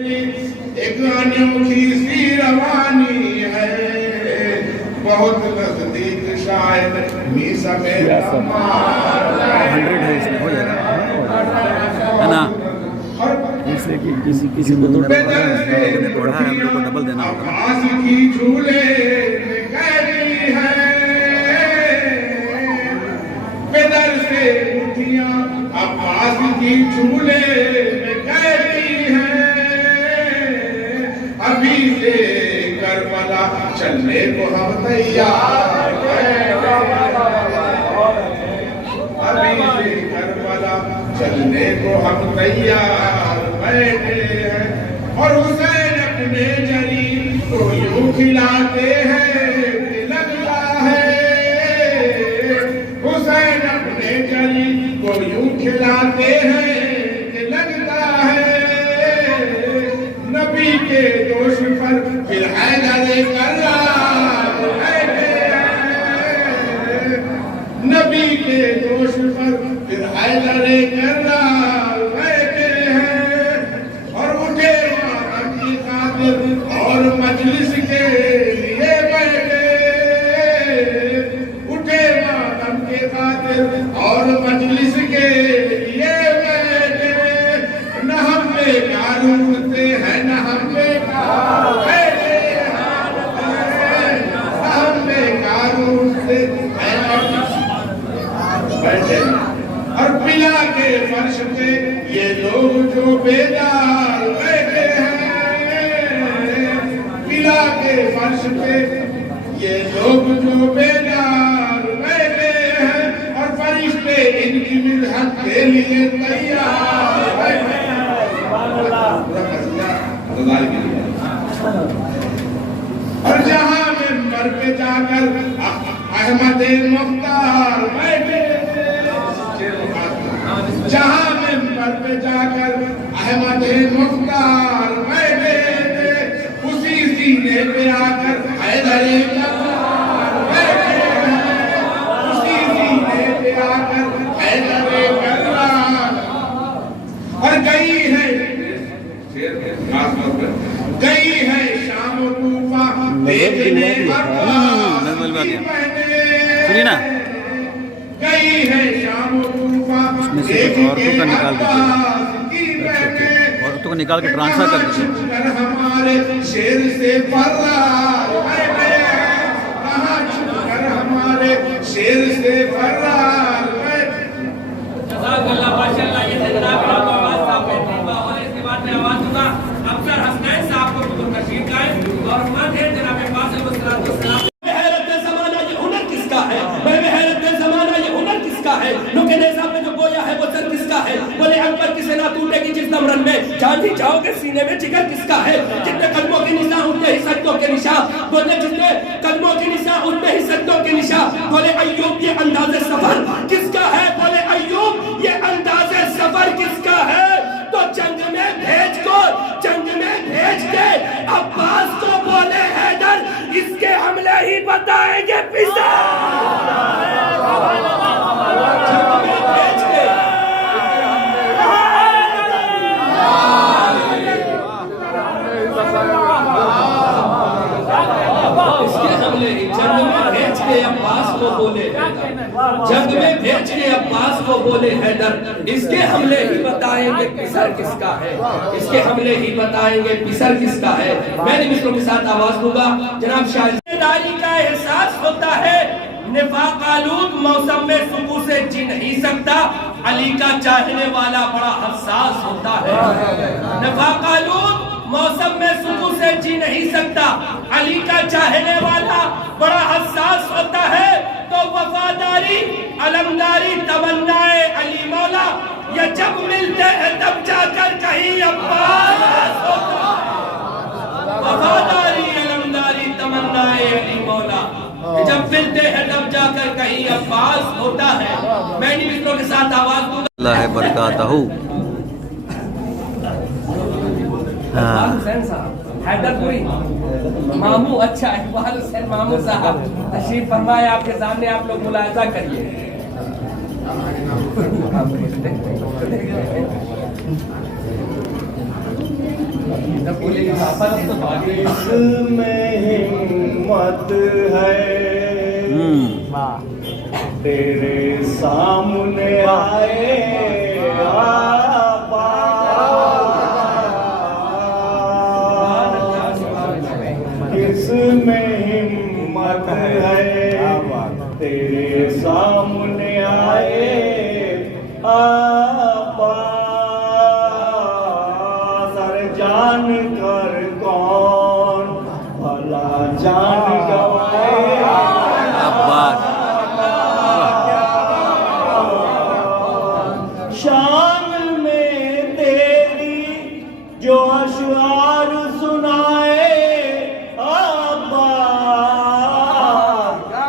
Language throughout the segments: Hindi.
एक अनोखी सी रवानी है, बहुत नजदीक शायद मीसा में 100 है, इसमें हो जाएगा है ना। जैसे कि किसी को तो पढ़ा है, हम लोग को डबल देना होगा। आस की झूले गहरी है, बेदर से उठियां अब्बास की झूले गहरी है, अभी से करबला चलने को हम तैयार हैं, अभी से करबला चलने को हम तैयार बैठे हैं। और हुसैन अपने जरी को यूं खिलाते हैं कि लगता है, हुसैन अपने जरी को यूं खिलाते हैं कि लगता है, नबी के दोष पर फिर हैदर कर्रार बैठे हैं, नबी के दोष पर फिर हैदर कर्रार बैठे हैं। और उठे मातम की खातिर और मजलिस के लिए बैठे, उठे मातम के खातिर और मजलिस के लिए बैठे, न हम बेकार उठते हैं न हम बेकार बैठे हैं, न हम बेकार उठते हैं बैठे। और पिला के फर्श पे ये लोग जो बेदार बैठे हैं, पिला के फर्श पे ये लोग जो बेदार बैठे हैं, और फरिश्ते इनकी मिलहत के लिए तैयार बैठे हैं। और जहां मिंबर पे जाकर अहमद मुख्तार बैठे, जहां मिंबर पे जाकर अहमद मुख्तार बैठे थे, उसी सीने पे आकर हैदर कर्रार बैठे हैं, उसी सीने पे आकर हैदर कर्रार। और गई है शाम कूफा देखने सुनिए ना, गई है शाम कूफा औरतों को निकाल के ट्रांसफर कर दीजिए। हमारे शेर से फर्रार बैठे हैं, कहाँ छुपकर हमारे शेर से फर्रार बैठे। जज़ाकल्लाह माशाअल्लाह। ये जनाब आवाज साहब बैठे और इसके बाद में आवाज दूंगा अफसर हसनैन साहब को तशरीफ लाए और मत है जनाब पास सलाम। बोले अकबर की सेना टूटेगी जिस दम रन में, जान ही जाओगे सीने में जिगर किसका है, जितने कदमों के निशान उतने ही सज्जों के निशान, बोले जितने कदमों के निशान उतने ही सज्जों के निशान। बोले अय्यूब ये अंदाज़े सफर किसका है, बोले अय्यूब ये अंदाज़े सफर किसका है, तो जंग में भेज के अब्बास को बोले हैदर इसके हमले ही बताएंगे पिता। जंग में भेज के अब्बास को बोले हैदर इसके हमले ही बताएंगे पिसर किसका है, इसके हमले ही बताएंगे पिसर किसका है। मैंने मित्रों के साथ आवाज दूंगा जनाब शाहरी का एहसास होता है, निफाक आलूद मौसम में सुकून से जी नहीं सकता, अली का चाहने वाला बड़ा हसास होता है। निफाक आलूद मौसम में सुकून से जी नहीं सकता, अली का चाहने वाला बड़ा हसास होता है। तो वफादारी अलमदारी तमन्नाए अली मौला, ये जब मिलते हैं तब जाकर कहीं अब्बास होता है। वफादारी अलमदारी तमन्नाए अली मौला, जब मिलते हैं तब जाकर कहीं अब्बास होता है। मैं इन मित्रों के साथ आवाज दूंगा। अल्लाह बरकातहू। हुसैन साहब हैदरपुरी मामू, अच्छा इकबाल हुसैन मामू साहब तशरीफ फरमाए, आपके सामने आप लोग मुलाहिजा करिए। इसमें हिम्मत है तेरे सामने आए इसमें हिम्मत है तेरे सामने आए सर जान कर कौन भला जान गवाए शान में तेरी जो अशआर सुनाए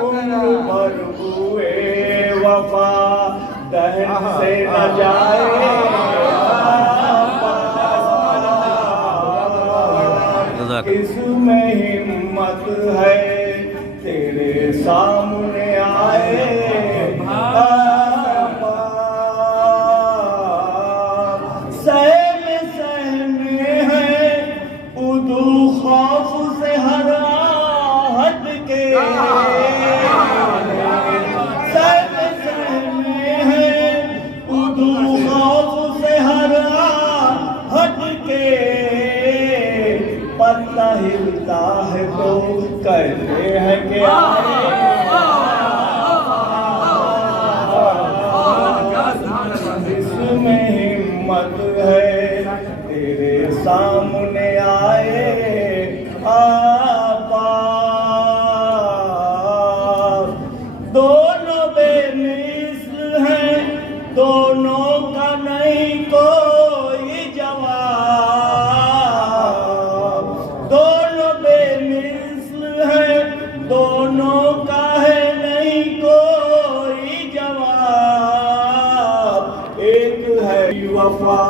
उम्र भर हुए वफा दहन से न जाए इसमें हिम्मत है तेरे सामने आए सहमे हैं उदू खौफ से हर हट के सहमे हैं उदू खौफ से हर हट के पत्ता हिलता है तो कहते हैं कि इसमें हिम्मत है तेरे सामने आए दोनों बेमिसल हैं दोनों का नहीं कोई जवाब दोनों बेमिसल हैं दोनों का है नहीं कोई जवाब एक है वफा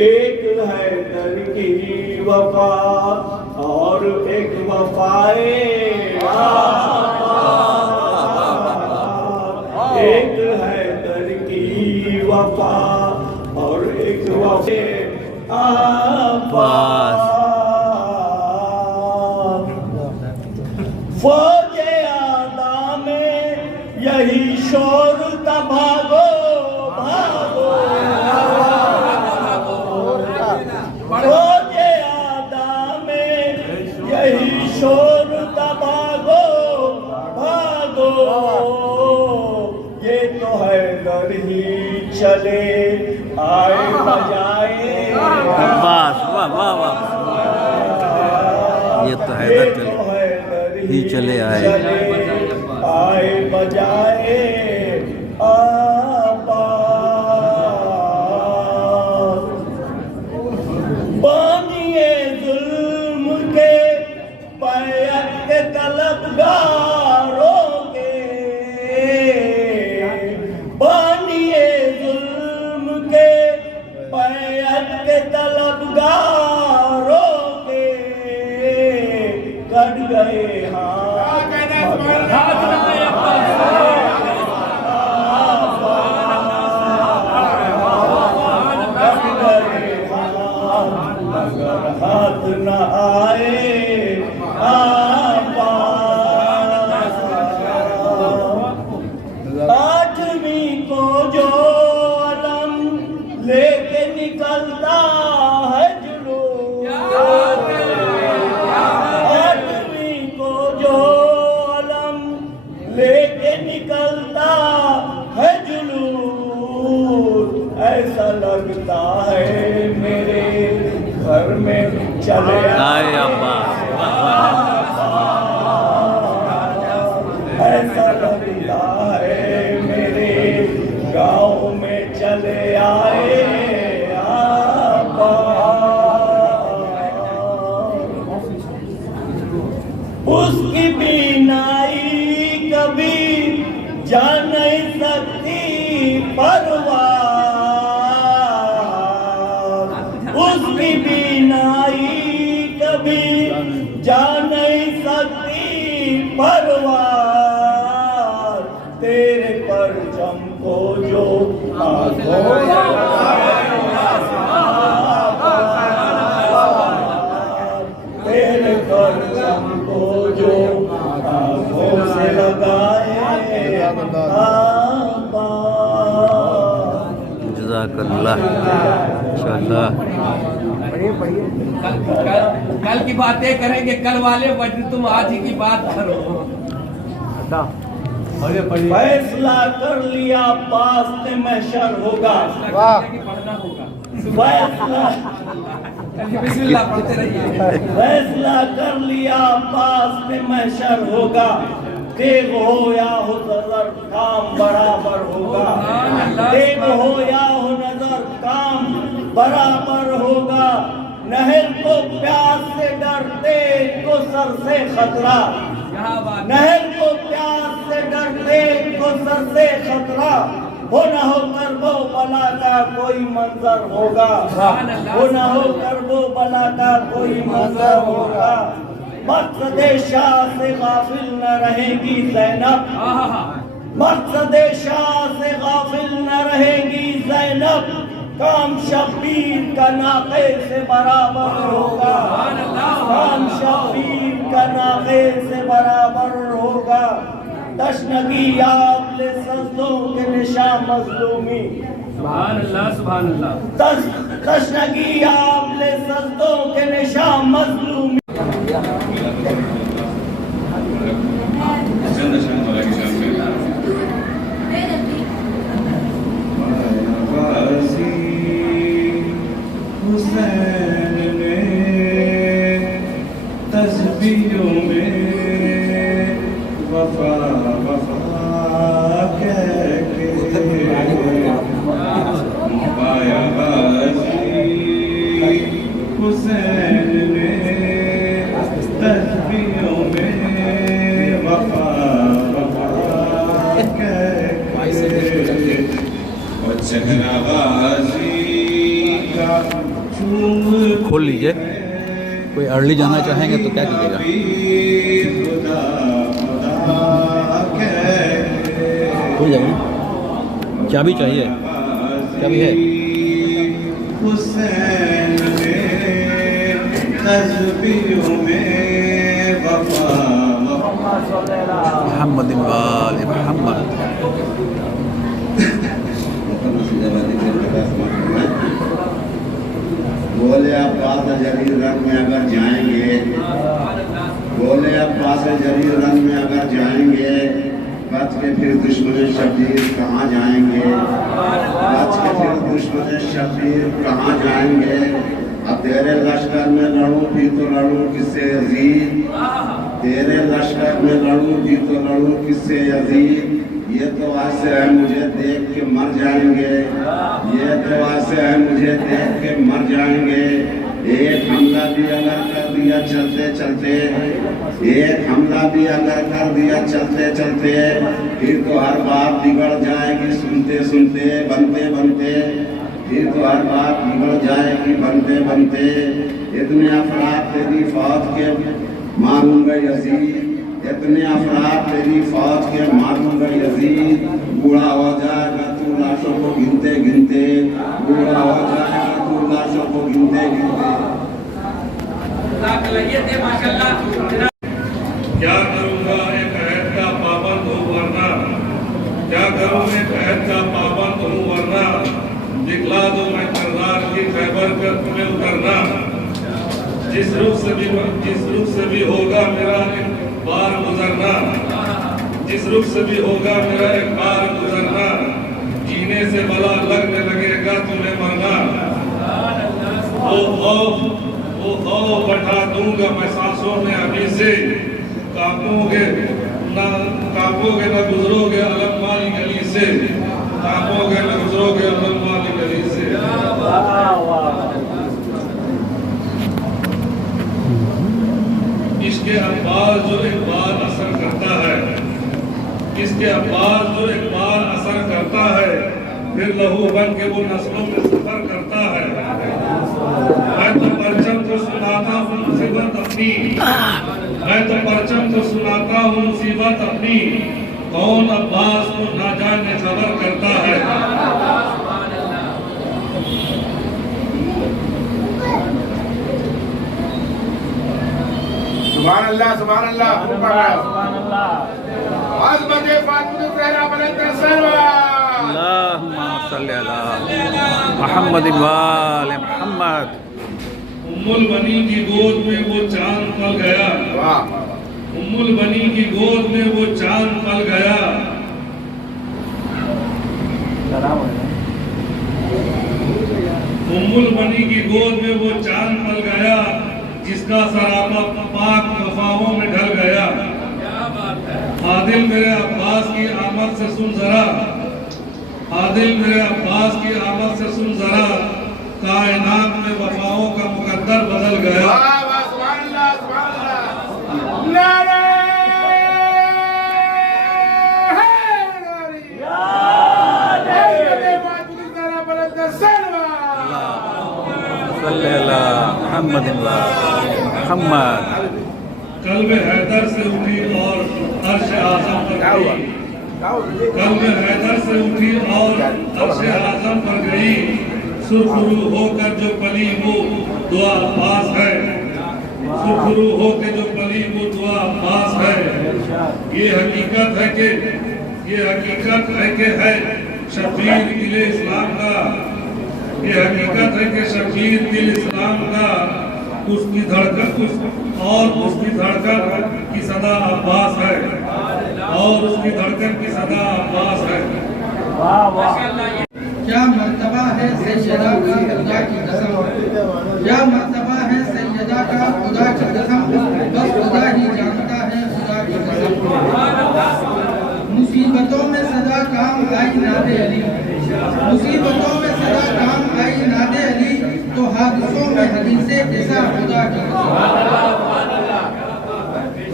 एक है दर की वफा और एक वफाए एक है दर की वफा और एक वफे फौजे आदा में यही शोर था भागो भागो फौजे आदा में यही शोर था भागो भागो ये तो है दर ही चले आए बजाए वाह वाह वाह ये तो है दर ही चले आए बजाए बानिए जुल्म के बैत के तलबगारों के बानिए जुल्म के बैत के तलबगारों के कट गए हाथ न आए आठवीं को जो अलम लेके निकलता है जुलूस आठवीं को जो अलम लेके निकलता है जुलूस ऐसा लगता है मेरे घर में चले आए ऐसा लगता है मेरे गाँव में चले आए उसकी बीनाई कभी जा नहीं सकती परवाह उसकी बीनाई कभी जा नहीं सकती परवार तेरे परचम को जो आंखों जज़ाकल्लाह इंशाअल्लाह। कल की बातें करेंगे, कल वाले वजह तुम आज ही की बात करो। फैसला कर लिया पास में महशर होगा। पढ़ना होगा। बिस्मिल्लाह पढ़ते रहिए। फैसला कर लिया पास में महशर होगा। देव हो या हो नजर काम बराबर होगा। देव हो या हो नजर काम बराबर होगा। नहर को प्यास से डरते को सर से खतरा। नहर को प्यास से डरते को सर से खतरा। हो न हो करबो बला का कोई मंजर होगा। हो न हो करबो बला का कोई मंजर होगा। मकसद शाह से गाफिल न रहेगी ज़ैनब। मकसद शाह से गाफिल न रहेगी ज़ैनब। काम शब्बीर का नाक़े से बराबर होगा। काम शब्बीर का नाक़े से बराबर होगा। तशनगी आपले सजदों के निशान मज़लूमी। सुभान अल्लाह सुभान अल्लाह। तशनगी आपले सजदों के निशान मज़लूमी। हुसैन में तस्बीहों में वफा वफा कह के पाया हुसैन में तस्बीहों में वफा वफा कह के और चेहरा खोल लीजिए। कोई अर्ली जाना चाहेंगे तो क्या कीजिएगा? खुल जाएगा ना? चाबी चाहिए? चाबी है? मोहम्मद वाले मोहम्मद। बोले आप पास जरीर रंग में अगर जाएंगे। बोले आप पास जरीर रंग में अगर जाएंगे। बच के फिर दुश्मन शब्बीर कहाँ जाएंगे। बच के फिर दुश्मन शब्बीर कहाँ जाएंगे। अब तेरे लश्कर में लड़ूं भी तो लड़ूं किससे अजीज। तेरे लश्कर में लड़ूं भी तो लड़ूं किससे अजीज। ये तो ऐसे है मुझे देख के मर जाएंगे। ये तो ऐसे है मुझे देख के मर जाएंगे। एक हमला भी अगर कर दिया चलते चलते। एक हमला भी अगर कर दिया चलते चलते। फिर तो हर बात बिगड़ जाएगी सुनते सुनते बनते बनते। फिर तो हर बात बिगड़ जाएगी बनते बनते। इतने अफराद तेरी फौज के मारूंगा यजीद। इतने अफराद तेरी फौज के मारूंगा यजीद। बूढ़ा हो जाएगा तू लाशों को गिनते गिनते। बूढ़ा हो जाएगा तू लाशों को गिनते गिनते। क्या करूँगा एक अहद का पाबंद हूँ वरना। क्या करूँ एक अहद का पाबंद हूँ वरना। दिखला दो मैं करदार की खैबर कर तुम्हें उतरना। जिस रूप से भी होगा मेरा एक बार गुजरना। जिस रूप से भी होगा मेरा एक बार गुजरना। जीने से भला लगने लगेगा तुम्हें मरना। वो खौफ बैठा दूंगा मैं सांसों में अभी से। कांपोगे न गुजरोगे अलम वाली गली से। कांपोगे न गुजरोगे अलम वाली गली से। इसके अब्बास जो एक बार असर करता है। इसके अब्बास जो एक बार असर करता है। फिर लहू बन के वो नस्लों में सफर करता है। मैं तो परचम को सुनाता हूँ मुसीबत अपनी। मैं तो परचम को सुनाता हूँ मुसीबत अपनी। कौन अब्बास को ना जाने सबर करता है। सुभान अल्लाह सुभान अल्लाह खूब पढ़ रहे हो अज़मत फातिमा ज़हरा बुलंद सरवा अल्लाहुम्मा सल्ली अला मुहम्मद व आले मुहम्मद। उम्मुल बनी की गोद में वो चांद पल गया, वाह उम्मुल बनी की गोद में वो चांद पल गया। उम्मुल बनी की गोद में वो चांद पल गया, जिसका सरापा पाक वफाओं में ढल गया। आदिल मेरे अब्बास की आमद से सुन जरा, आदिल मेरे अब्बास की आमद से सुन जरा, कायनात में वफाओं का मुकद्दर बदल गया। वाह वाह सुभान अल्लाह सुभान अल्लाह नारे सल्ली अला मुहम्मद व मुहम्मद। कल्ब हैदर से उठी और अर्श आज़म पर गई, कल्ब हैदर से उठी और अर्श आज़म पर गई। सुरखरू होकर जो पली वो दुआ पास है, सुरखरू होकर जो पली वो दुआ पास है। ये हकीकत है कि है शब्बीर दिल इस्लाम का, ये हकीकत है कि शब्बीर दिल इस्लाम का। उसकी धड़कन और उसकी धड़कन की सदा अब्बास है, और उसकी धड़कन की सदा अब्बास है। क्या मर्तबा है सैयदा का खुदा की कसम, क्या मर्तबा है सैयदा का खुदा की कसम, बस खुदा ही जानता है खुदा की कसम। मुसीबतों में सदा काम आई नादे अली, मुसीबतों में सदा काम आई नादे अली, तो हादसों में हदीसे ऐसा खुदा की कसम।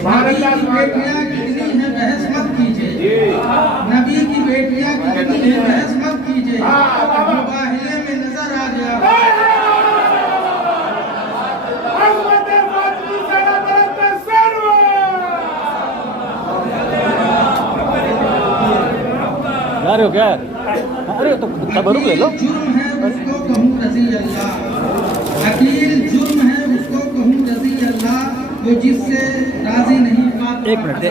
नबी की बेटियां कितनी हैं बहस मत कीजिए, नबी की बेटियां कितनी हैं बहस मत कीजिए, मुबाहिले में नजर आ गया। अज़मत फातिमा ज़हरा बुलंद सरवा जा रहे हो क्या? अरे तो तबरुक ले लो। जुर्म है उसको कहूँ रज़ी अल्लाह, अकील जुर्म है उसको कहूँ रज़ी अल्लाह, वो जिससे राजी नहीं पाता। एक मिनट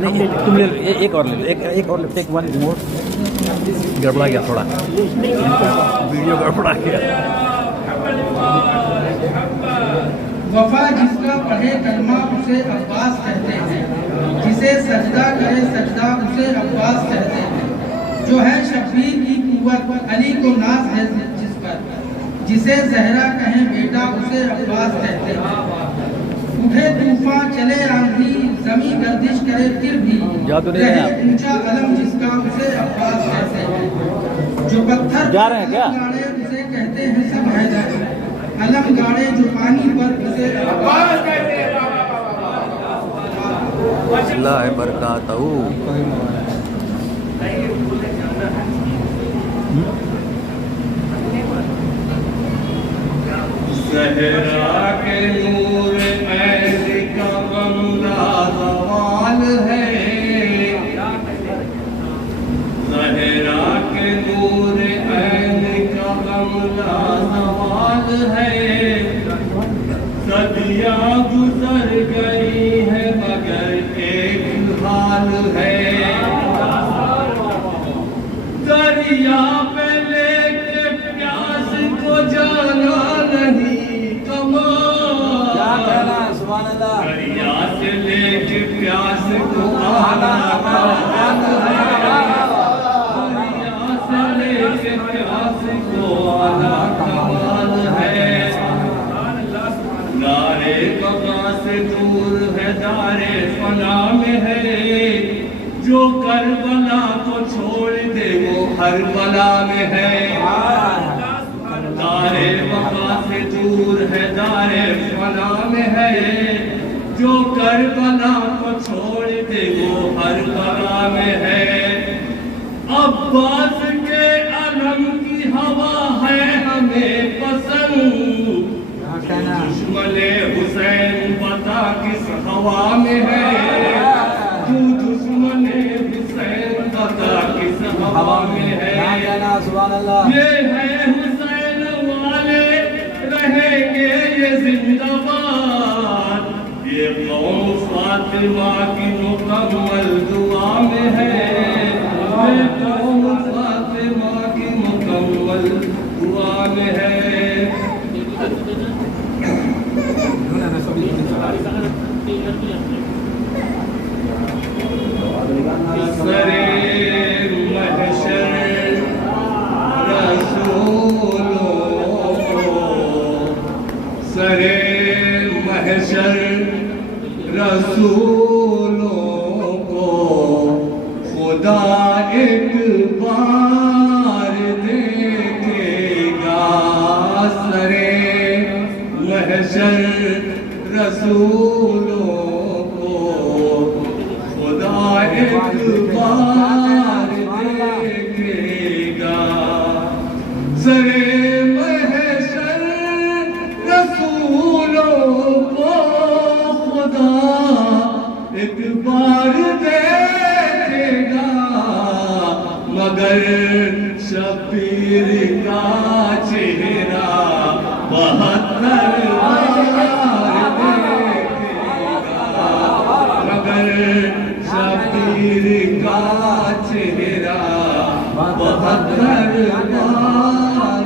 नहीं तुम ले लो, एक और ले लो, एक और ले, टेक वन मोर। गड़बड़ा गया थोड़ा, वीडियो गड़बड़ा गया। वफा जिसका पढ़े कलमा उसे अब्बास कहते हैं, जिसे सजदा करे सजदा उसे अब्बास कहते हैं। जो है शब्बीर की कुव्वत अली को नाज है जिस पर, जिसे जहरा कहें बेटा उसे अब्बास कहते हैं। उठे तूफान चले आंधी जमी गर्दिश करे फिर भी रहे ऊंचा अलम जिसका उसे अब्बास कहते हैं। जो पत्थर जा रहे हैं क्या? गाड़े उसे कहते हैं सब हैदर, अलम गाड़े जो पानी पर उसे अब्बास कहते हैं। अल्लाह बरकातहू। सहरा के नूर ऐसी का बंदा ज़वाल है, सहरा के नूर ऐसी का बंदा ज़वाल है। सदियाँ गुजर गई है मगर एक हाल है, दरिया पे लेके प्यास को जाना नहीं दरिया से लेके प्यास को आना कमाल है, दरिया से लेके प्यास को आना कमाल है। नारे बका से दूर है दारे फना में है, जो करबला को छोड़ दे वो हर बला में है। दारे वफा से दूर है दारे फना में है, जो करबला को छोड़ दे वो हर बला में है। अब्बास के अलम की हवा है हमें पसंद, दुश्मने हुसैन पता किस हवा में है, तू दुश्मने हुसैन पता किस हवा में है। ये है हुसैन वाले रहेंगे ये जिंदाबाद, ये कौम फातिमा की मुकम्मल दुआ में है, मैं कहूँ फातिमा की मुकम्मल दुआ में है। सरे महशर रसूलों को, सरे महशर रसूलों को खुदा एक बार देखेगा। सरे महशर रसूलों को खुदा एक बार देखेगा। सरे महशर रसूलों को खुदा एक बार देखेगा, मगर शबीर का चेहरा 72 बार देखेगा, मगर शबीर का चेहरा 72 बार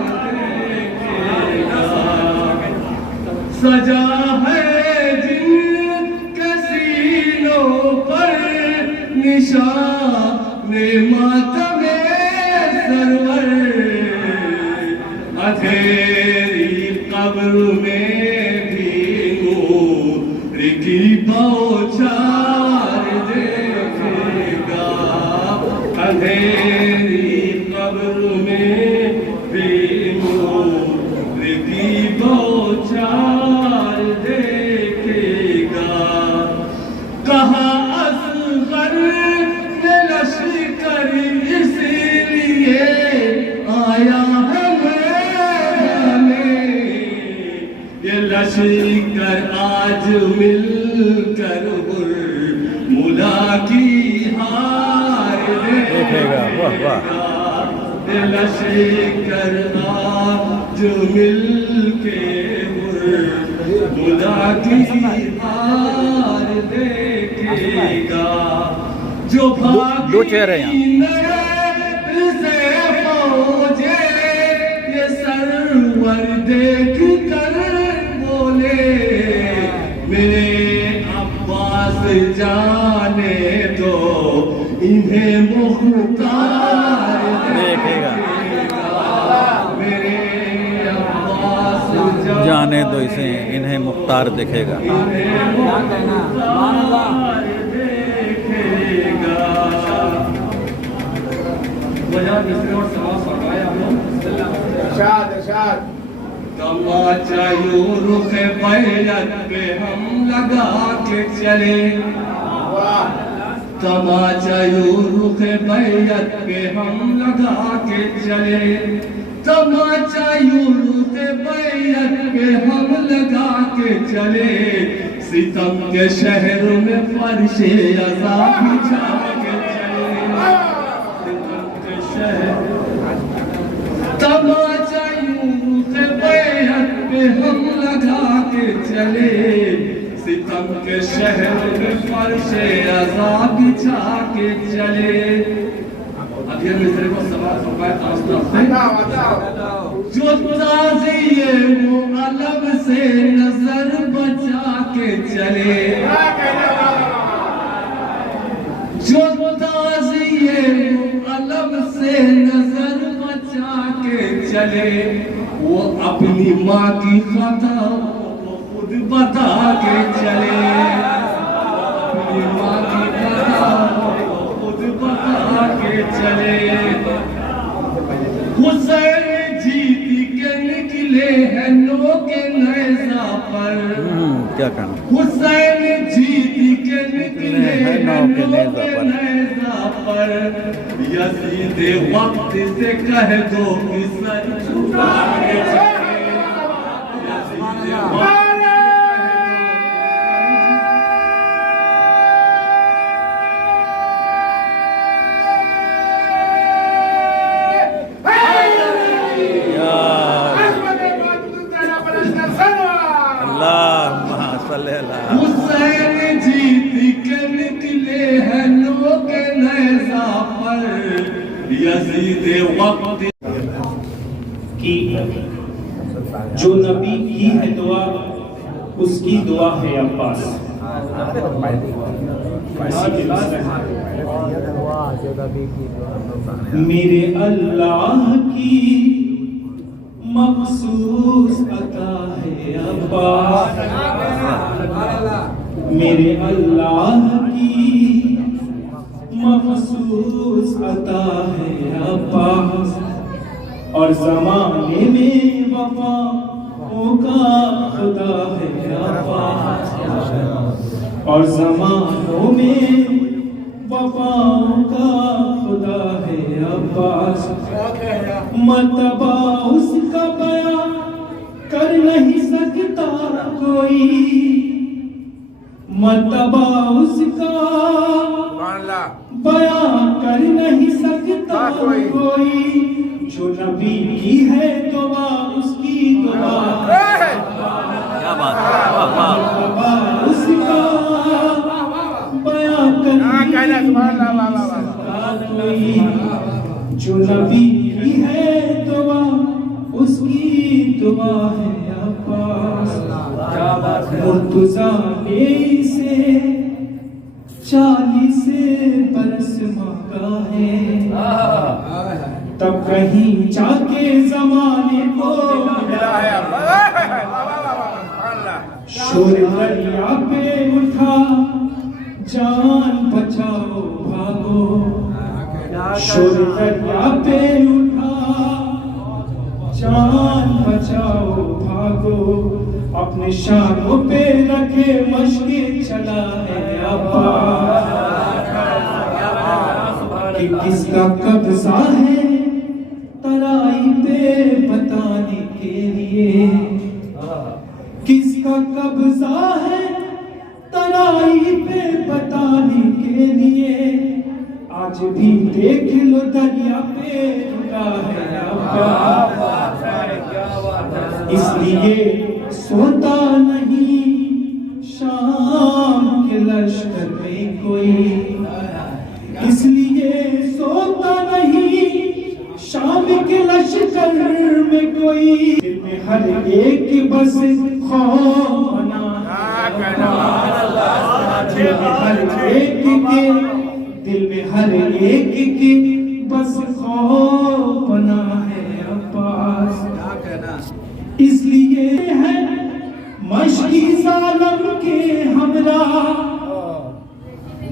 देखेगा। सजा है जिनके सीनों पर निशाने मातमे सरवर, अंधेरी कब्र में भी नूर की बौछार देखेगा। अंधेरी कब्र में भी नूर की बौछार देखेगा। कहा असगर ने लश्कर इसीलिए आया है मैदाने, ये लश्कर आज मिलकर मुला की हार देखेगा। ये लश्कर आज मिलके मुला की हार देखेगा। जो दो चेहरे हैं से फौजे ये सरवर देख कर बोले, मेरे अब्बास जाने दो इन्हें मुख्तार देखेगा। मेरे अब्बास जाने दो इसे, इन्हें मुख्तार देखेगा। तमाचा यूं रुख बैरत पे हम लगा के चले, तमाचा यूं रुख बैरत पे हम लगा के चले, तमाचा यूं रुख बैरत पे हम लगा के चले। सितम के शहर में फर्शे अज़ाब बिछा के चले, सितम के शहर तमाचा यूं रुख बैरत पे हम लगा के चले, सितम के शहर में फर्शे अज़ाब बिछा के चले। अब ये मिसरे को सवाल फरमाया जो ताज़िए वो अलम से नजर बचा के चले, जो ताज़िए वो अलम से नजर बचा के चले, वो अपनी माँ की खता को खुद बता के चले, अपनी माँ की खता को खुद बता के चले। हुसैन जीत के निकले हैं नो के नेज़ा पर, क्या कहना, हुसैन जीत के निकले हैं नो के नेज़ा पर। यज़ीद वक्त से कह दो कि सर झुका के चले, यज़ीद वक्त अल्लाह हुसैन जीत के निकले हैं लोग नेज़ा पर यजीद वक्त कि जो नबी की है दुआ उसकी दुआ है अब्बास। मेरे अल्लाह की मखसूस अता है अब्बास, मेरे अल्लाह की मखसूस अता है अब्बास। और ज़माने में वफ़ाओं का खुदा है अब्बास, और ज़मानों में वफ़ाओं का खुदा है अब्बास। मर्तबा उसका बयां कर नहीं सकता कोई, मर्तबा उसका बयां कर नहीं सकता कोई। जो नबी की है दुआ उसकी दुआ, क्या बात है, उसका बयां कर नहीं सकता कोई। जो नबी की है दुआ उसकी दुआ है अब्बास। मुर्तज़ा ने इसे 40 बरस मांगा है, तब कहीं जाके जमाने को मिला है। शोर दरिया पे उठा जान बचाओ भागो, शोर दरिया पे उठा जान बचाओ भागो। अपने शानों पे रखे मशके चला है अब्बास। कि किसका कब्जा है तराई पे बताने के लिए, किसका कब्जा है तराई पे बताने के लिए। आज भी देख लो दरिया पे रुका है अब्बास। इसलिए सोता नहीं शाम के लश्कर में कोई, इसलिए सोता नहीं शाम के लश्कर में कोई। दिल में हर एक बस खौफ बना है, दिल में हर एक के, दिल में हर एक के बस खौफ बना है अब्बास। इसलिए है मशकी ज़ालिम के हमरा,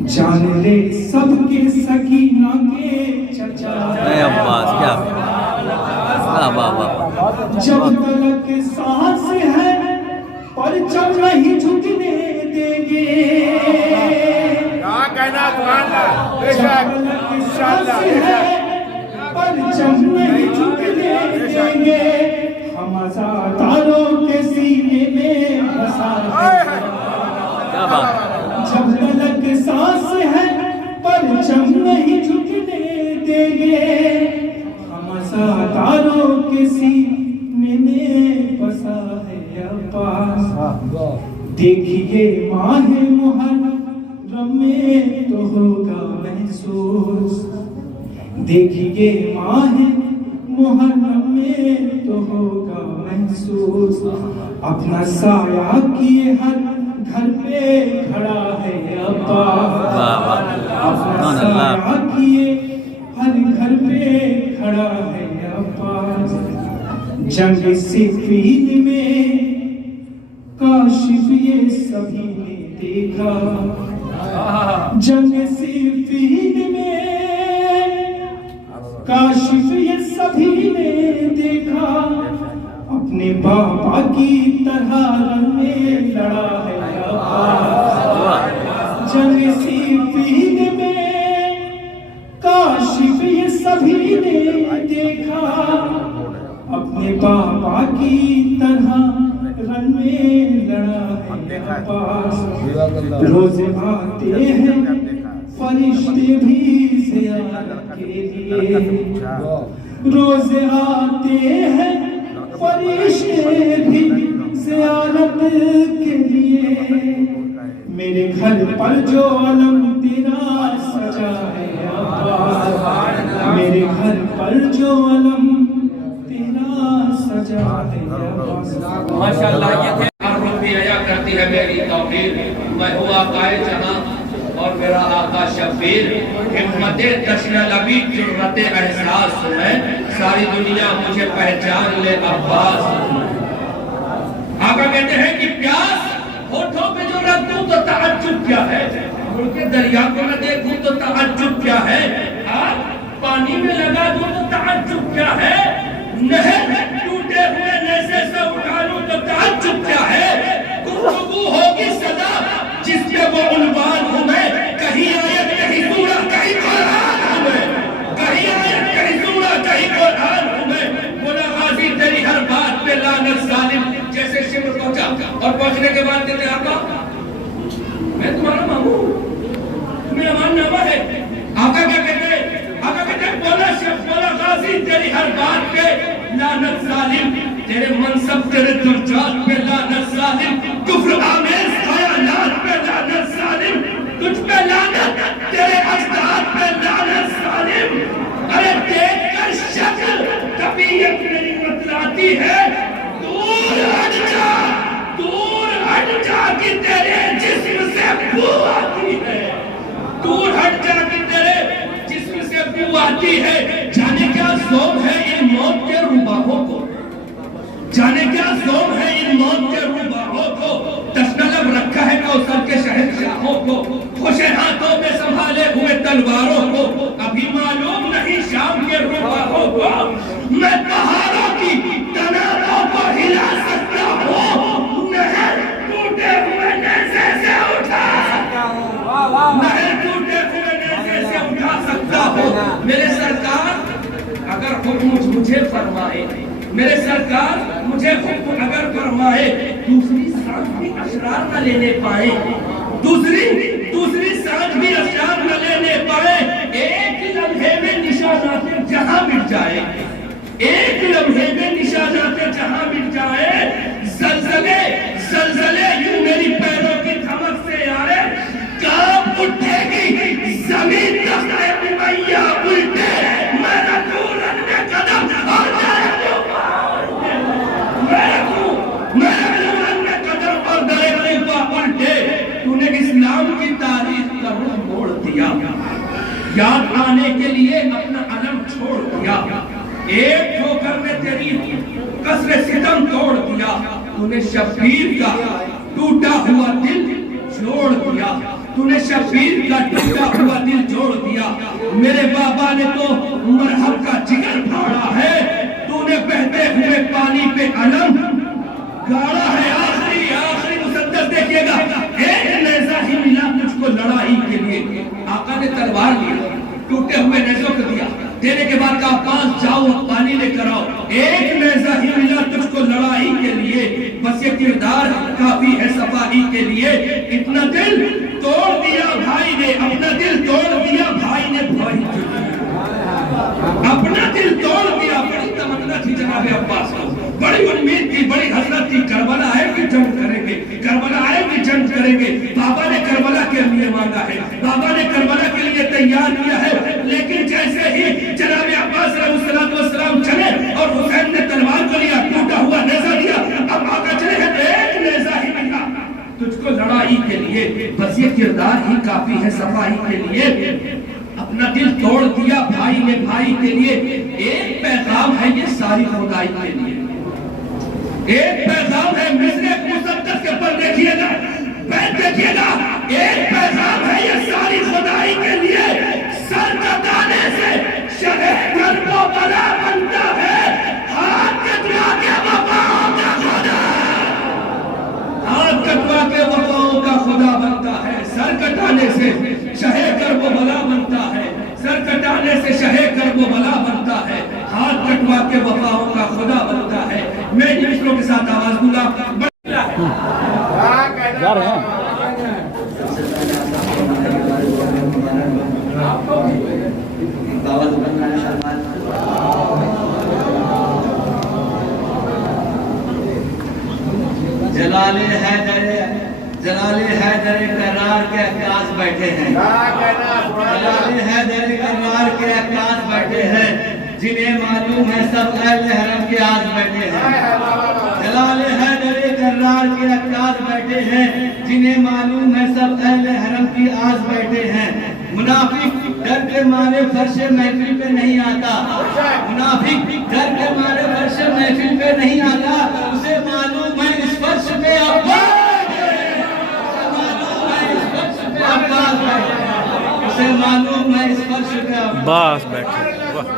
जान ले सबके सकीना के चचा। अब्बास क्या जब तलक सांस है परचम नहीं झुकने देंगे, जब तलक सांस है परचम नहीं झुकने देंगे। हम आज़ादारों के सीने में बसा है, जब तलक सांस है परचम नहीं झुकने देंगे। हम आज़ादारों के सीने में बसा है अब्बास। देखिए माह मुहर्रम में तो होगा महसूस, देखिए माह मुहर्रम में तो होगा महसूस। अपना साया किए हर घर पे खड़ा है अब्बास, अपना साया किए हर घर पे खड़ा है अब्बास। जंग सिफ़ीन में काशिफ ये सभी ने देखा, जंग सिफ़ीन में काशिफ ये सभी ने देखा। अपने बाबा की तरह रंग में लड़ा है अब्बास। जंग सिफ़ीन में काशिफ ये सभी ने देखा। अपने बाबा की तरह रंग में लड़ा है अब्बास। रोज आते हैं फरिश्ते भी ज़ियारत के लिए, रोज आते हैं फरिश्ते भी ज़ियारत के लिए। मेरे घर पर जो अलम तेरा सजा है अब्बास, मेरे घर पर जो अलम तेरा सजा है अब्बास। माशाअल्लाह ये थे आया करती है मेरी तौहीद, मैं हुआ काए जहां और मेरा आका शब्बीर, हिम्मते तशनलबी जुर्रते एहसास में सारी दुनिया मुझे पहचान ले अब्बास। आका कहते हैं कि प्यास होठों पे जो रख दूं तो ताज्जुब क्या है, उनके दरिया को मैं देखूं तो ताज्जुब क्या है, आग पानी में लगा दूं तो ताज्जुब क्या है, नहर टूटे हुए नेज़े से उठा लूं तो ताज्जुब क्या है, गुफ्तगू होगी सदा जिसके वो उन्वान हूं मैं, कहीं आयत कहीं सूरा कहीं कुरान हूं मैं, कहीं आयत कहीं सूरा कहीं कुरान हूं मैं, बोला गाजी तेरी हर बात पे लानत जालिम। जैसे शिमर पहुंचा और पहुंचने के बाद कहते आका मैं तुम्हारा मामू, मेरा माननामा है। आका क्या कहते, आका कहते बोला शेख, बोला गाजी तेरी हर बात पे लानत जालिम, तेरे मनसब तेरे दर्जात पे लानत जालिम, कुफ्र आमेज ख्यालात पे लानत जालिम, तुझ पे लानत तेरे अजदाद पे लानत जालिम। अरे देख कर शक्ल तबीयत मेरी बतलाती है, दूर हट जा कि तेरे जिस्म से बू आती है, दूर हट जा कि तेरे जिस्म से बू आती है। जाने क्या ज़ौक़ है इन मौत के रुबाहों को, जाने क्या ज़ौक़ है इन मौत के रुबाहों को, तशनलब रखा है कौसर के शहंशाहों को, खुशे हाथों में संभाले हुए तलवारों को, अभी मालूम नहीं शाम के रुबाहों को। मैं पहाड़ों की तनारों को हिला सकता हूँ, नहर टूटे हुए नेज़े से उठा, नहर टूटे हुए नेज़े से उठा सकता हूँ। मेरे सरकार अगर हुक्म मुझे फरमाए, मेरे सरकार मुझे हुक्म अगर फरमाए, दूसरी सांस भी अशरार न लेने पाए, दूसरी सांस भी अशरार न लेने पाए, एक लम्हे में निशानाते जहां मिट जाए, एक लम्हे में निशानाते जहां मिट जाए, जलजले यूं मेरी पैरों की धमक से आए, कांप उठेगी जमीन तख्ते उमैया उल्टे, मैं रखूं रन्ने कदम और तूने इस्लाम की तारीख का रुख मोड़ दिया, याद आने के लिए अपना अलम छोड़ दिया, एक ठोकर में तेरी कसरे सितम तोड़ दिया, तूने शब्बीर का टूटा हुआ दिल जोड़ दिया, तूने शब्बीर का टूटा हुआ दिल जोड़ दिया। मेरे बाबा ने तो मरहब का जिगर फाड़ा है, तूने बहते हुए पानी पे अलम गाड़ा है। आखिरी मुसद्दस देखिएगा, एक नेज़ा ही मिला मुझको लड़ाई के लिए, आका ने तलवार लिया, टूटे हुए नेज़ों को दिया, देने के बाद कहा पास जाओ पानी लेकर आओ, एक नेज़ा ही मिला तुझको लड़ाई के लिए, बस ये किरदार काफी है सफाई के लिए। इतना दिल तोड़ दिया भाई ने, अपना दिल तोड़ दिया भाई ने, भाई अपना दिल तोड़ दिया। बड़ी तमन्ना थी जनाबे अब्बास को, बड़ी उम्मीद थी, बड़ी हसरत थी, करबला आएगी जंग करेंगे, करबला आएगी जंग करेंगे। बाबा ने करबला के लिए मांगा है, बाबा ने करबला के लिए तैयार किया है, लेकिन जैसे ही जनाबे अब्बास अलैहिस्सलाम चले और हुसैन ने तलवार को लिया, टूटा हुआ नेज़ा लिया, अब आका चले हैं, एक नेज़ा ही मिला तुझको लड़ाई के लिए, बस ये किरदार ही काफी है सफाई के लिए। अपना दिल तोड़ दिया भाई ने भाई के लिए, एक पैगाम है ये सारी खुदाई के लिए, एक पैगाम है मिस्र मुसद्दस के ऊपर देखिएगा, बैठ देखिएगा, एक पैगाम है ये सारी खुदाई के लिए। सर कटाने से शहर को बला बनता है, हाथ कटवा के वफाओं का खुदा, हाथ कटवा के वफाओं का खुदा बनता है। सर कटाने से शहे कर वो बला बनता है, सर कटाने से शहे कर वो बला बनता है, हाथ कटवा के वफाओं का खुदा बनता है। मैं इन मिसरों के साथ आवाज दूंगा, जा रहे हैं जलाले हैदर कर्रार के अक्कास बैठे हैं, जलाले हैदर कर्रार के अक्कास बैठे हैं, जिन्हें मालूम है सब अहले हरम के आस बैठे हैं। जलाले हैदर कर्रार के अक्कास बैठे हैं, जिन्हें मालूम है सब अहले हरम की आस बैठे हैं। मुनाफिक डर के मारे फर्शे महफिल पे नहीं आता, मुनाफिक डर के मारे फर्शे महफिल पे नहीं आता, उसे मालूम है इस फर्श पे उसे मालूम है इस फर्श पे अब्बास बैठे। वाह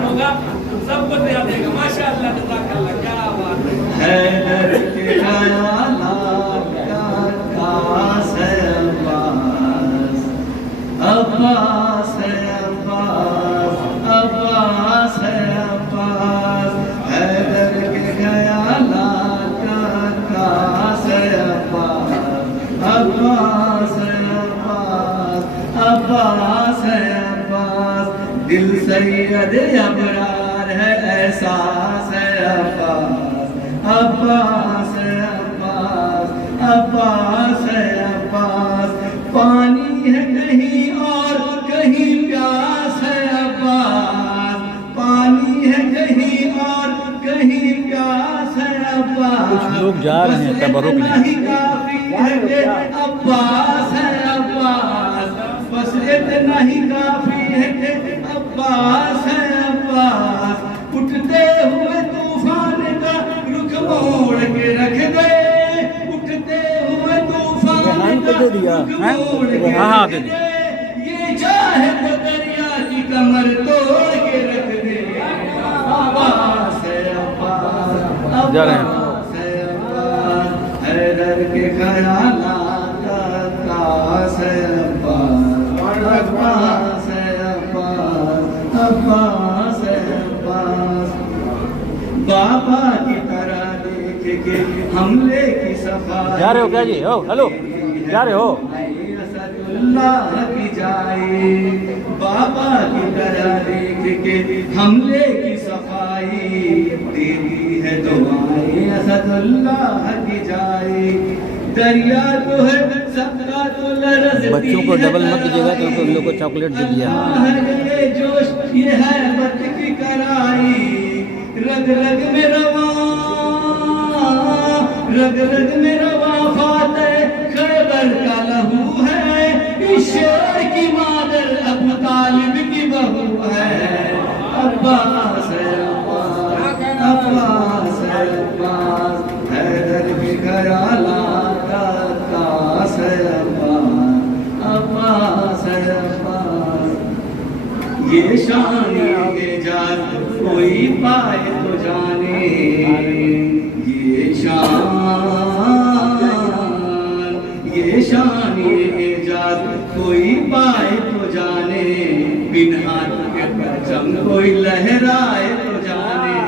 होगा सबको तैयार देगा। माशाअल्लाह जज़ाकल्लाह, क्या बात है। हैदर के ख़यालात का खास है अब्बास, अब्बास है अब्बास, अब्बास है अब्बास। हैदर के ख़यालात का खास है अब्बास, अब्बास है अब्बास, अब्बास है अब्बास। दिल सैयद अबरार है, एहसास है अब्बास, अब्बास है अब्बास, अब्बास है अब्बास। पानी है कहीं और कहीं प्यास है अब्बास, पानी है कहीं और कहीं प्यास है अब्बास। कुछ लोग जा रहे हैं तबरुक में। नहीं काफी है कि अब्बास है अब्बास, बस इतना ही काफी है कि अब्बास है अब्बास। उठते हुए तूफान का रुख मोड़ के रख दे, उठते हुए तूफान का रुख मोड़ के रख दे। ये चाहे तो दरिया की कमर तोड़ के रख दे। अब्बास है अब्बास, अब्बास है अब्बास। हैदर के ख़यालात का खास है अब्बास, अब्बास है अब्बास, अब्बास है अब्बास। बाबा की तरह देख के हमले की सफाई। जा रहे हो क्या जी? हो हेलो, जा रहे हो? असदुल्लाह की जाए, बाबा की तरह देख के हमले की सफाई देती है दुआएं असदुल्लाह की जाए। दरिया तो है सबका तो लरज़ती बच्चों को डबल मत दीजिएगा तो उन लोग को चॉकलेट दे दिया। ये जोश ये है बत की कराई, रग रग में रवा, रग रग में रवा फातह खैबर का लहू है। इस शेर की मादर अबू तालिब की बहू है। अब्बास है अब्बास, अब्बास है अब्बास। हैदर के ख़यालात का खास है अब्बास, अब्बास है अब्बास। ये शान ये जान कोई पाए तो जाने, ये शान ये जान कोई पाए तो जाने। बिन हाथ के परचम कोई लहराए तो जाने।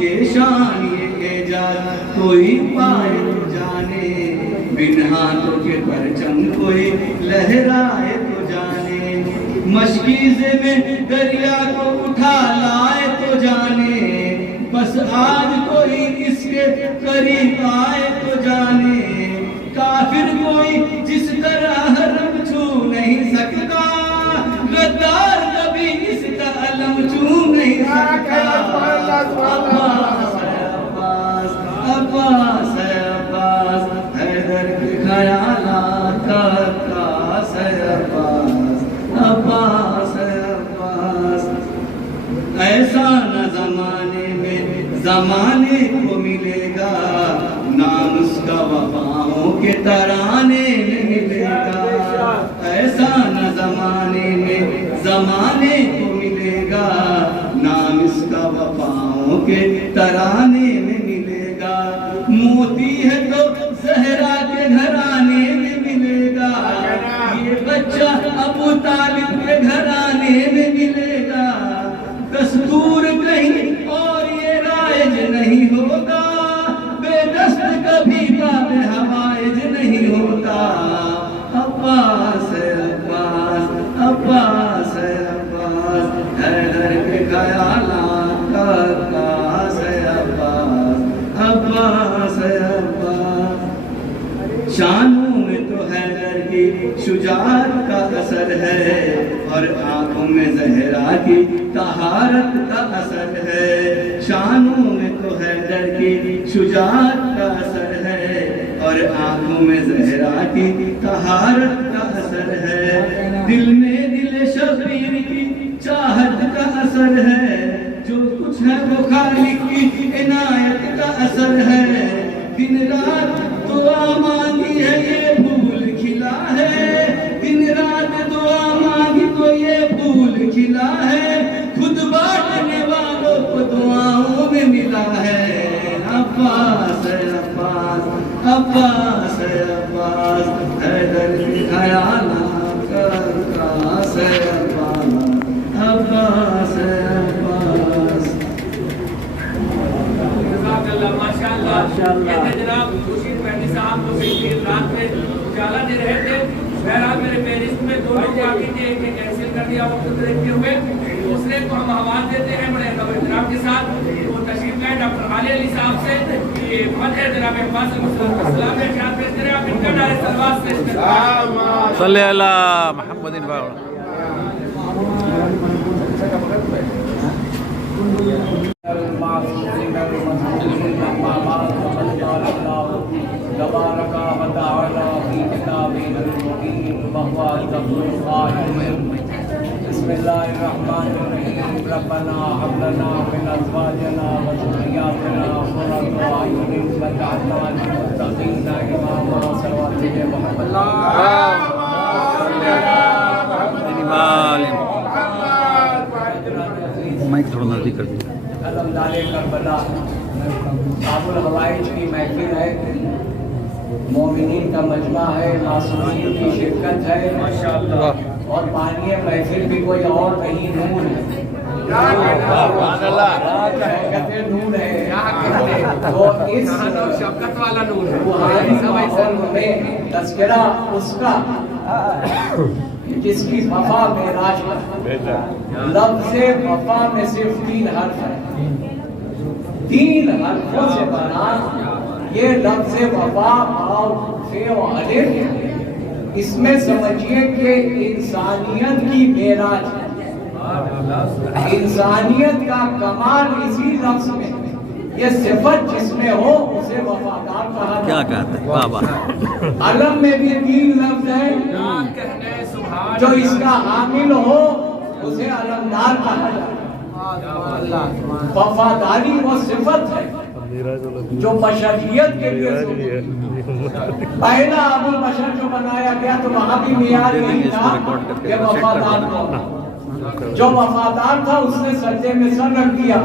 ये शान ये जान कोई पाए तो जाने। बिन हाथों के परचम कोई लहराए तो जाने। मशकीज़े में दरिया को उठा लाए तो जाने। बस आज कोई इसके करीब आए तो जाने। काफिर कोई जिस तरह हरम छू नहीं सकता, गद्दार कभी इसका अलम छू नहीं सकता। अब्बास है अब्बास, अब्बास है अब्बास। हैदर के ख़यालात का खास है अब्बास, अब्बास है अब्बास। ऐसा न ज़माने में ज़माने को मिलेगा, नाम उसका वफ़ाओं के तराने में मिलेगा। ऐसा न ज़माने में ज़माने को मिलेगा, नाम इसका वफ़ाओं के तराने में मिलेगा। मोती है तो ज़हरा के घराने में मिलेगा। ये बच्चा अबू तालिब के घराने में मिलेगा। दस्तूर कहीं और ये राइज नहीं होगा, बेदस्त कभी बात हवाइज नहीं होता। अब्बास है अब्बास, अब्बास है अब्बास। हैदर के शानों में तो हैदर की शुजाअत का असर है और आंखों में ज़हरा की तहारत का असर है। शानों में तो हैदर की शुजाअत का असर है और आंखों में ज़हरा की तहारत का असर है। दिल में दिल शबीर की चाहत का असर है। जो कुछ है वो खालिक की इनायत का असर है। दिन रात दुआ मांगी है ये फूल खिला है। दिन रात दुआ मांगी तो ये फूल खिला है। खुद बांटने वालों को दुआओं में मिला है। अब्बास है अब्बास, अब्बास है अब्बास, हैदर की ख़यालात का अब्बास है अब्बास, अब्बास है अब्बास। माशाअल्लाह जनाब खुर्शीद मेहदी साहब को देर रात में उजाला दे रहे थे। बहरहाल मेरे पेरिस में 2 लोग बाकी थे, एक ने कैंसिल कर दिया वक्त देखते हुए, दूसरे को हम आवाज देते हैं बड़े एहतराम के साथ। वो तशरीफ लाए डॉक्टर आली अली साहब से कि फतेह जनाब अब्बास सलाम में ख्याल पेश करें। आप इनका नारे सलवात पेश करें। सल्ले अला मुहम्मदिन व बिस्मिल्लाहिर्रहमानिर्रहीम रब्बना हब लना मिन अज़वाजिना व ज़ुर्रिय्यातिना क़ुर्रता अयुनिन वजअलना लिल-मुत्तक़ीना इमामा। सल्लल्लाहु अलैहि मोहम्मद। माइक थोड़ा नजदीक कर दीजिए। अलमदारे करबला काबुल हवाइज की महफिल है। मोमिनीन का मजमा है, मासूमीन की शिरकत है माशाअल्लाह। और पानी महफिल भी कोई और नहीं, नूर है, नूर है। तो इस शफ़क़त वाला नूर है, माहौल में तज़किरा उसका जिसकी वफा मेराज पर। लफ्ज़े वफा में सिर्फ 3 हर्फ है, 3 हर्फों से बना ये लफ्ज़े वफा वाव फे और अलिफ। इसमें समझिए कि इंसानियत की मेराज है। इंसानियत का कमाल इसी लफ्ज़ में। ये सिफत जिसमें हो उसे वफादार कहा। क्या कहते हैं बाबा। अलम में भी 3 लफ्ज़ है। जो इसका हामिल हो उसे अलमदार कहा जाता है। वफादारी वो सिफत है जो बशरियत के लिए पहला अबुल बशर जो बनाया गया तो वहां भी मियार यही था कि वफादार था। जो वफादार था उसने सजदे में सर रख दिया,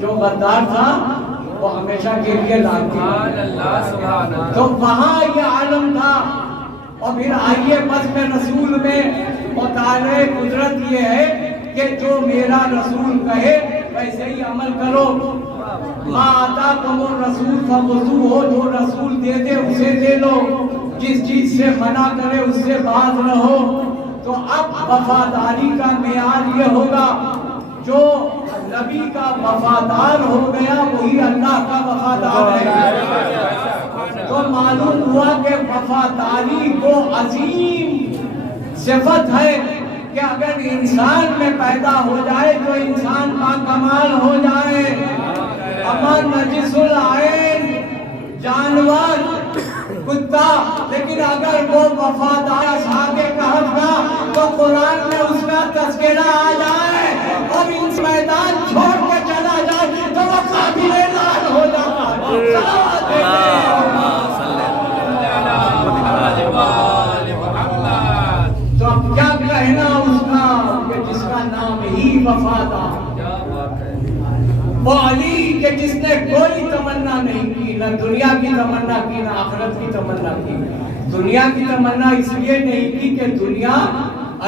जो गद्दार था वो हमेशा के लिए लाल दिया। तो वहां ये आलम था। और फिर आइए बस में रसूल में मुताले कुदरत ये है कि जो मेरा रसूल कहे वैसे ही अमल करो। माँ आता तुम रसूल फखुज़ू हो, जो रसूल दे दे उसे दे लो, जिस चीज से मना करे उससे बाज रहो। तो अब वफादारी का मेयार ये होगा, जो नबी का वफादार हो गया वही अल्लाह का वफादार है। तो मालूम हुआ कि वफादारी को अजीम सिफत है कि अगर इंसान में पैदा हो जाए तो इंसान का कमाल हो जाए। अमन नजिसुल आइन जानवर कुत्ता, लेकिन अगर वो वफादार साके कहफ का तो कुरान में उसका तज़किरा आ जाए और इस मैदान छोड़ के चला जाए तो वो काबिल लाल हो तो अब क्या कहना उसका कि जिसका नाम ही वफादार, वो अली के जिसने कोई तमन्ना नहीं की, न दुनिया की तमन्ना की न आखिरत की तमन्ना की। दुनिया की तमन्ना इसलिए नहीं की कि दुनिया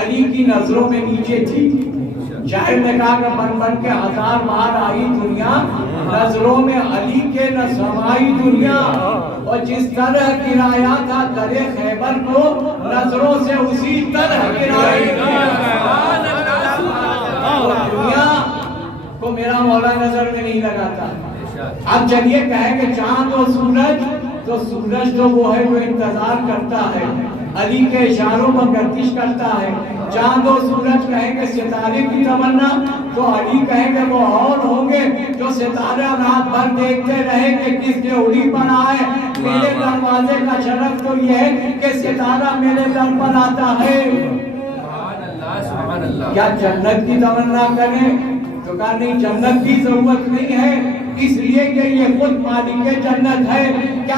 अली की नजरों में नीचे थी। शायर ने कहा कि बन बन के 1000 बार आई दुनिया, नजरों में अली के न समाई दुनिया। और जिस तरह गिराया था दरे खैबर को, नजरों से उसी तरह गिराई दुनिया को मेरा मौला नजर में नहीं लगाता। अब चलिए कहें कि चांद और सूरज तो सूरज तो वो है जो इंतजार करता है, अली के इशारों पर गर्दिश करता है। चांद और सूरज कहेंगे सितारे की तमन्ना, तो अली कहेंगे वो और होंगे जो सितारा रात भर देखते रहे कि किसके उड़ी पर आए। मेरे दरवाजे का शरफ तो ये है कि सितारा मेरे दर पर आता है। क्या जन्नत की तमन्ना करें? तो कहा नहीं, जन्नत की जरूरत नहीं है, इसलिए कि ये खुद मालिक जन्नत है। क्या